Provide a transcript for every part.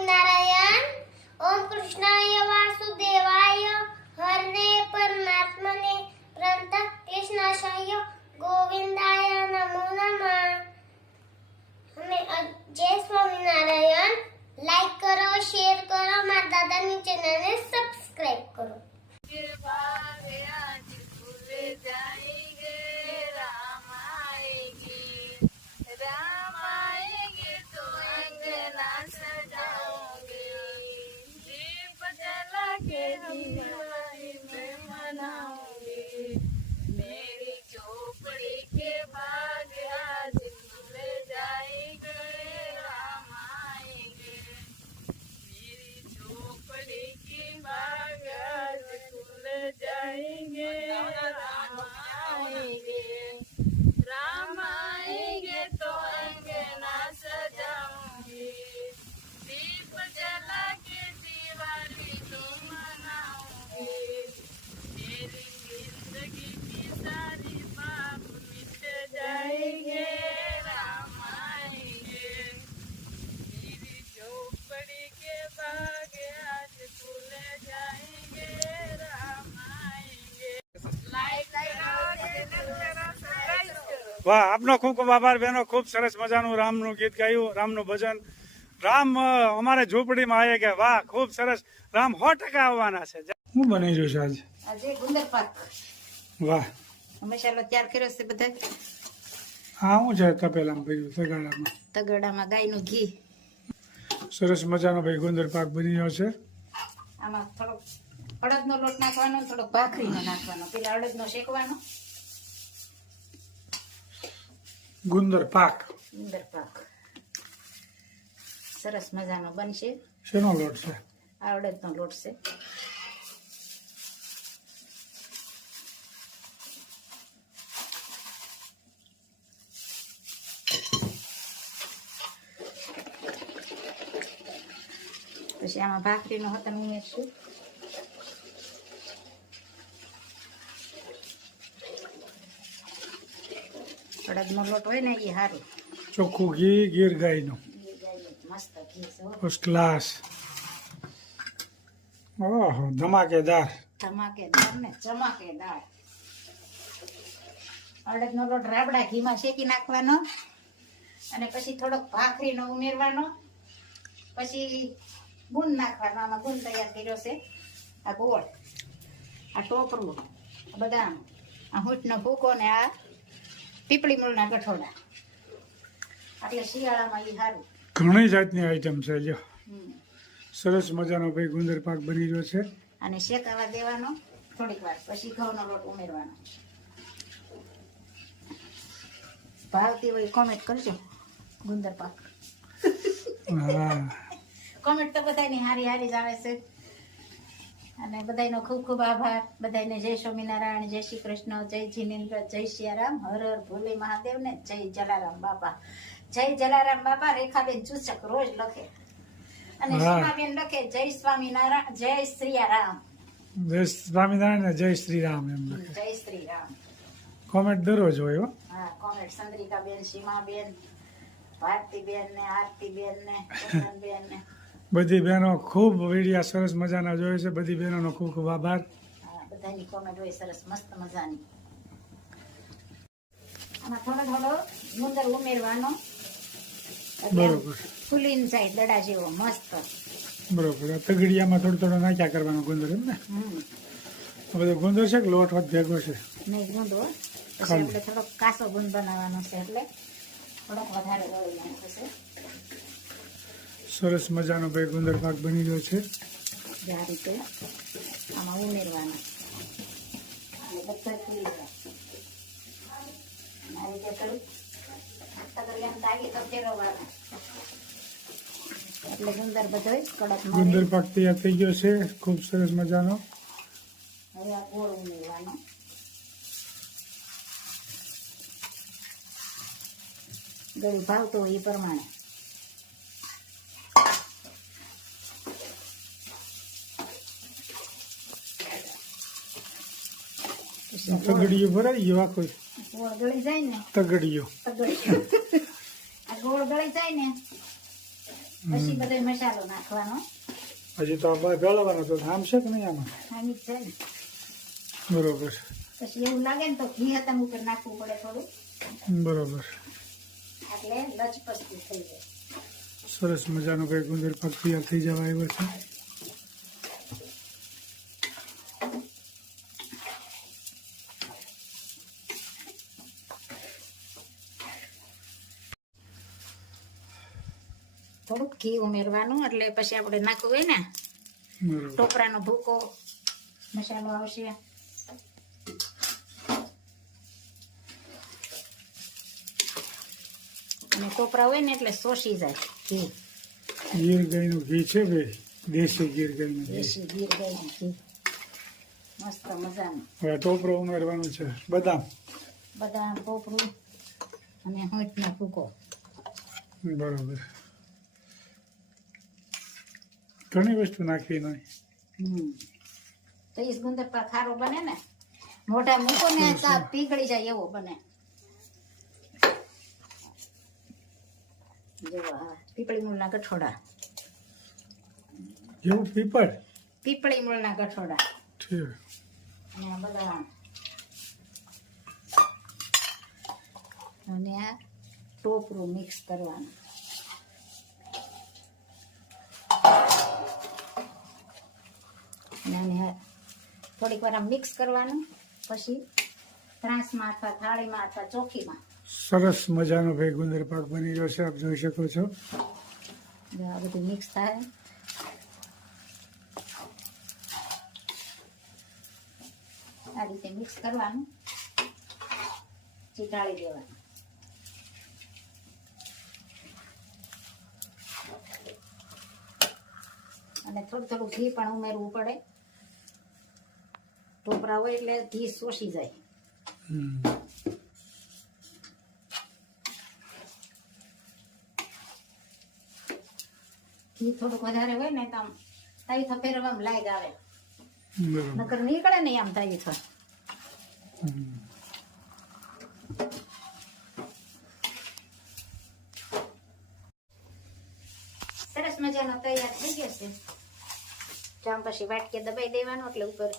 स्वामीनारायण। ओम कृष्णाय वासुदेवाय हरने परमात्मने प्रणत क्लेशनाशाय गोविंदाय नमो नमः। हमें जय स्वामीनारायण। लाइक करो, शेयर करो, मारा दादानी चैनल ने सब्सक्राइब करो। दिवाली में मनाऊंगी, मेरी झोपड़ी के बाग आज खुल जाएंगे, राम आएंगे। मेरी झोपड़ी की बाग आज खुल जाएंगे, राम आएंगे। राम आएंगे तो अंगना सजाऊंगी, दीप जला के दिवाली तो मनाऊंगी। मेरी जिंदगी की सारी पाप मिट जाएंगे, राम आएंगे। मेरी झोपड़ी के बाग आज खुल जाएंगे, राम आएंगे। लाइक करो, सब्सक्राइब करो। वाह, આપનો ખૂબ ખૂબ આભાર બહેનો. ખૂબ સરસ મજાનું રામનું ગીત ગાયું, રામનું ભજન. રામ અમારે ઝૂંપડીમાં આવે કે વાહ, ખૂબ સરસ. રામ 100% આવવાના છે. હું બની રહ્યું છે આજે? આજે ગુંદર પાક વાહ, મસાલો તૈયાર કર્યો છે બધા. હા, હું છે તપેલામાં ભર્યું, તગાડામાં. તગડામાં ગાયનું ઘી. સરસ મજાનો ભાઈ ગુંદર પાક બની રહ્યો છે. આમાં થોડોક અડદનો લોટ નાખવાનો, થોડોક ભાખરીનો નાખવાનો. પેલા અડદનો શેકવાનો. ગુંદર પાક ગુંદર પાક સરસ મજાનો બનશે. શેનો લોટ છે? આ અડદનો લોટ છે. પછી આમાં ભાખરીનો હતન ઉમેરશું. અડદનો લોટ હોય ને એ સારું. ચોખ્ખું ઘી, ગીર ગાયનું, મસ્ત ઘી છે હો. First class. ઓહો, ધમાકેદાર. ધમાકેદાર ને ચમાકેદાર. અડદનો લોટ રાબડા ઘીમાં શેકી નાખવાનો, અને પછી થોડોક ભાખરીનો ઉમેરવાનો, પછી ગુંદ નાખવાનો. આમાં ગુંદ તૈયાર કર્યો છે. આ ગોળ, આ ટોપરું, આ બદામ, આ હૂંટનો ભૂકો ને આ પીપળી મૂળના ગઠોડા. એટલે શિયાળામાં એ સારું. ઘણી જાતની આઈટમ છે. લ્યો, હમ. સરસ મજાનો ભાઈ ગુંદર પાક બની રહ્યો છે. અને શેકાવા દેવાનો થોડીક વાર, પછી ઘઉંનો લોટ ઉમેરવાનો. ભાવતી હોય કોમેન્ટ કરજો. ગુંદર પાક હા, કોમેન્ટ તો બધાની હારી હારી જ આવે છે. અને બધાનો ખૂબ ખૂબ આભાર. બધાને જય સ્વામિનારાયણ, જય શ્રી કૃષ્ણ, જય જીનેન્દ્ર, જય સિયારામ, હર હર ભોલે મહાદેવ ને જય જલારામ બાપા. જય જલારામ બાપા. રેખાબેન ચૂચક રોજ લખે, અને સીમાબેન લખે જય સ્વામિનારાયણ, જય શ્રીયારામ. જય સ્વામિનારાયણ ને જય શ્રી રામ એમ લખે. જય શ્રી રામ. કોમેન્ટ દરરોજ હોય હો. હા, કોમેન્ટ ચંદ્રિકાબેન, સીમાબેન, ભારતીબેન ને આરતીબેન ને ચંદનબેન ને બધી બહેનો ખૂબ વિડીયા સરસ મજાના જોયે છે. બધી બહેનોનો ખૂબ ખૂબ આભાર. હા, બધાની કોમેન્ટ હોય સરસ મસ્ત મજાની. આમાં થોડો થોડો ગુંદર ઉમેરવાનો, એટલે બરોબર ફૂલીને જાય દડા જેવો મસ્ત. બરોબર. આ તગડિયામાં થોડો થોડો નાખ્યા કરવાનો ગુંદર, એમ ને? આ બધો ગુંદર છે કે લોટ હોત ભેગો છે? નહીં, ગુંદ હોય. પછી ખાલી. આપણે થોડોક કાસો ગુંદ બનાવવાનો છે, એટલે થોડોક વધારે દળી નાખવો છે. સરસ મજાનો ભાઈ ગુંદર પાક બની રહ્યો છે. જે આ રીતે આમાં ઉમેરવાનો, અને બધા ફૂલી જાય. અને આ રીતે થોડું તગડિયામાં દાગી તો ફેરવવાનો, એટલે ગુંદર બધો કડક ગુંદર પાક તૈયાર થઈ ગયો છે, ખૂબ સરસ મજાનો. હવે આ ગોળ ઉમેરવાનો. ગળ્યું ભાવતો હોય એ પ્રમાણે. તગડિયું ભરાઈ ગયું આખું. ગોળ ગળી જાય ને તગડિયું આ ગોળ ગળી જાય ને પછી બધો મસાલો નાખવાનો. હજી તો આ ગળવાનો તો આમ છે કે નહીં આમાં? આની જ છે ને. બરોબર પછી એવું લાગે ને તો ઘી હતમ ઉપર નાખવું પડે થોડું, બરોબર. એટલે લચપચતું થઈ જાય. સરસ મજાનો કઈ ગુંદર પાક તૈયાર થઈ જવા આવ્યો છે. થોડુંક ઘી ઉમેરવાનું એટલે પછી આપણે નાખવું હોય ને બરોબર ટોપરાનો ભૂકો મસાલો આવશે. અને ટોપરા હોય ને એટલે શોષી જાય ઘી. ગીર ગાયનું ઘી છે ભાઈ, દેશી ગીર ગાયનું ઘી. દેશી ગીર ગાયનું ઘી મસ્ત મજાનું. હવે ટોપરો ઉમેરવાનું છે, બદામ. બદામ, ટોપરું અને હોંઠનો ભૂકો. બરોબર, ઘણી વસ્તુ નાખવી નહીં. તો ઈ ગુંદર પર ખારો બને ને, મોઢા મૂકો ને તો પીગળી જાય એવો બને. જેવો પીપળી મૂળના ગઠોડા. જેવું પીપળ. પીપળી મૂળના ગઠોડા છે. અને બદામ અને આ ટોપરું મિક્સ કરવાનું. અને થોડીક વાર મિક્સ કરવાનું. પછી ત્રાસમાં અથવા થાળીમાં અથવા ચોકીમાં સરસ મજાનો ભાઈ ગુંદર પાક બની રહ્યો છે, આપ જોઈ શકો છો. આ બધું મિક્સ થાય. આ રીતે મિક્સ કરવાનું, ચીટાળી દેવાનું. અને થોડું થોડું ઘી પણ ઉમેરવું પડે. ટોપરા હોય એટલે ઘી શોષી જાય. ઘી થોડુંક વધારે હોય ને તો આમ તાવીથો ફેરવવામાં લાગ આવે, બરોબર. નકર નીકળે નહીં આમ તાવીથો. સરસ મજાનો તૈયાર થઈ ગયો છે. જામ પછી વાટકે દબાઈ દેવાનો એટલે ઉપર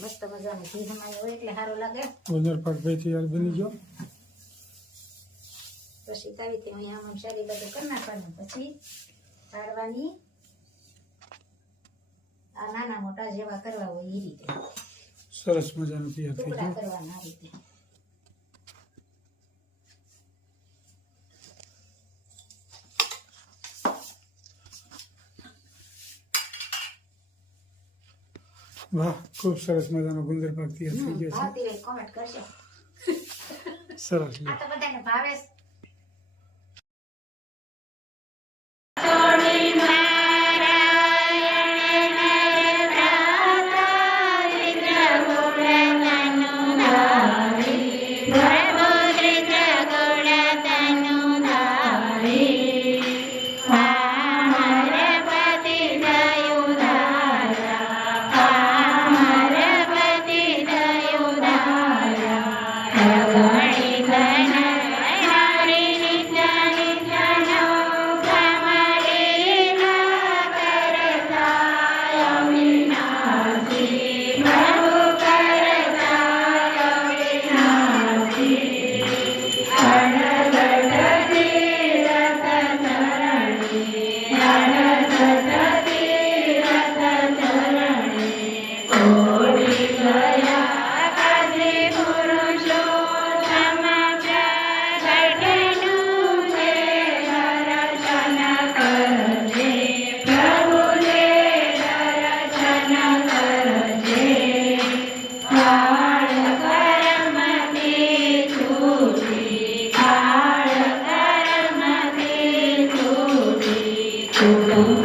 મસ્ત મજાનું ઘી જમાયું હોય એટલે સારું લાગે. ગુંદર પાક ભાઈ તૈયાર બની ગયો. પછી તાવીથી અહીંયા આમ સારી બધું કરી નાખવાનું. પછી કાઢવાની, આ નાના મોટા જેવા કરવા હોય એ રીતે સરસ મજાનું તૈયાર થઈ ટુકડા ગયું. કરવાના. આ રીતે વાહ, ખૂબ સરસ મજાનો ગુંદર પાક તૈયાર થઈ ગયો ભાવતી હોય કોમેન્ટ કરશે. છે. સરસ. આ તો બધાને ભાવે છે. Oh